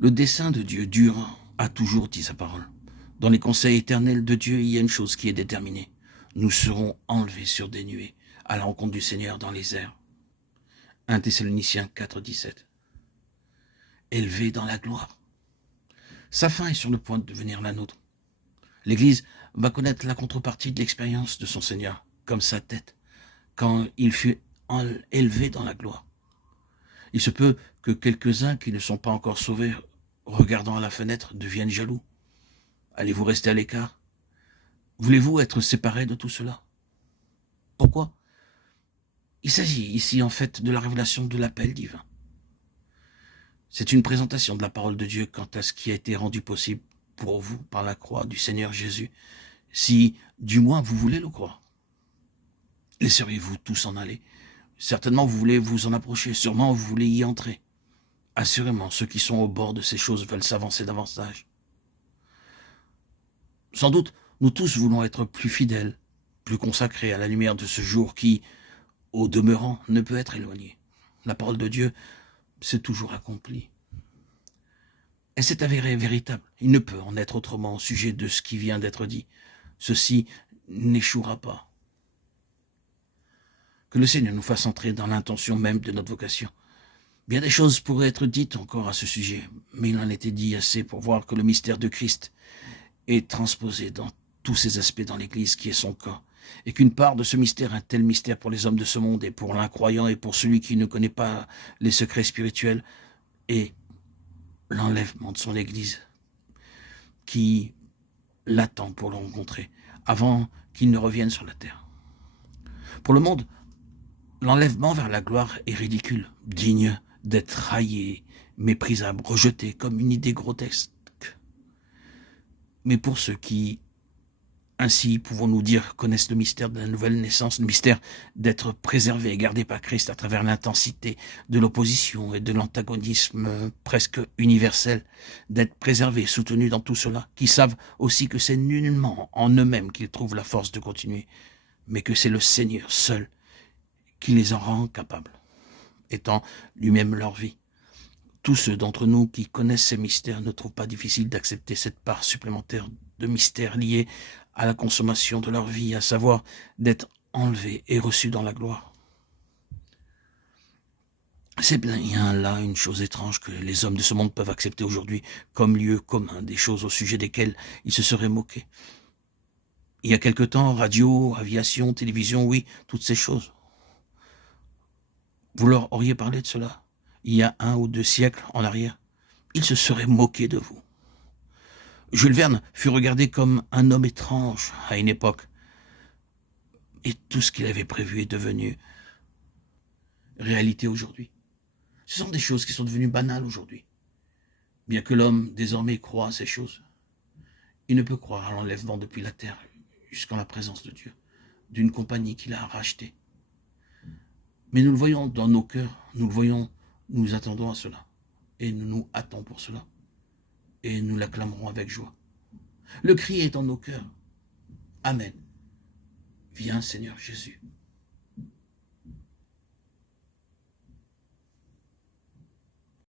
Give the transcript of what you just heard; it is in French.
Le dessein de Dieu dure à toujours, dit sa parole. Dans les conseils éternels de Dieu, il y a une chose qui est déterminée. Nous serons enlevés sur des nuées à la rencontre du Seigneur dans les airs. 1 Thessaloniciens 4, 17. Élevé dans la gloire. Sa fin est sur le point de devenir la nôtre. L'Église va connaître la contrepartie de l'expérience de son Seigneur, comme sa tête, quand il fut élevé dans la gloire. Il se peut que quelques-uns qui ne sont pas encore sauvés, regardant à la fenêtre, deviennent jaloux. Allez-vous rester à l'écart? Voulez-vous être séparés de tout cela? Pourquoi? Il s'agit ici en fait de la révélation de l'appel divin. C'est une présentation de la parole de Dieu quant à ce qui a été rendu possible pour vous par la croix du Seigneur Jésus, si du moins vous voulez le croire. Laisseriez-vous tous en aller? Certainement vous voulez vous en approcher, sûrement vous voulez y entrer. Assurément, ceux qui sont au bord de ces choses veulent s'avancer davantage. Sans doute, nous tous voulons être plus fidèles, plus consacrés à la lumière de ce jour qui, au demeurant, ne peut être éloigné. La parole de Dieu s'est toujours accomplie. Elle s'est avérée véritable. Il ne peut en être autrement au sujet de ce qui vient d'être dit. Ceci n'échouera pas. Que le Seigneur nous fasse entrer dans l'intention même de notre vocation. Bien des choses pourraient être dites encore à ce sujet, mais il en était dit assez pour voir que le mystère de Christ est transposé dans tous ses aspects dans l'Église qui est son corps, et qu'une part de ce mystère, un tel mystère pour les hommes de ce monde et pour l'incroyant et pour celui qui ne connaît pas les secrets spirituels, est l'enlèvement de son Église qui l'attend pour le rencontrer avant qu'il ne revienne sur la terre. Pour le monde, l'enlèvement vers la gloire est ridicule, digne d'être raillé, méprisable, rejeté comme une idée grotesque. Mais pour ceux qui, ainsi pouvons-nous dire, connaissent le mystère de la nouvelle naissance, le mystère d'être préservé et gardé par Christ à travers l'intensité de l'opposition et de l'antagonisme presque universel, d'être préservés, soutenus dans tout cela, qui savent aussi que c'est nullement en eux-mêmes qu'ils trouvent la force de continuer, mais que c'est le Seigneur seul qui les en rend capables, étant lui-même leur vie. Tous ceux d'entre nous qui connaissent ces mystères ne trouvent pas difficile d'accepter cette part supplémentaire de mystère liée à la consommation de leur vie, à savoir d'être enlevés et reçus dans la gloire. C'est bien là une chose étrange que les hommes de ce monde peuvent accepter aujourd'hui comme lieu commun, des choses au sujet desquelles ils se seraient moqués. Il y a quelque temps, radio, aviation, télévision, oui, toutes ces choses. Vous leur auriez parlé de cela il y a 1 ou 2 siècles en arrière. Ils se seraient moqués de vous. Jules Verne fut regardé comme un homme étrange à une époque. Et tout ce qu'il avait prévu est devenu réalité aujourd'hui. Ce sont des choses qui sont devenues banales aujourd'hui. Bien que l'homme désormais croit à ces choses, il ne peut croire à l'enlèvement depuis la terre jusqu'en la présence de Dieu, d'une compagnie qu'il a rachetée. Mais nous le voyons dans nos cœurs, nous le voyons, nous attendons à cela. Et nous nous hâtons pour cela. Et nous l'acclamerons avec joie. Le cri est dans nos cœurs. Amen. Viens Seigneur Jésus.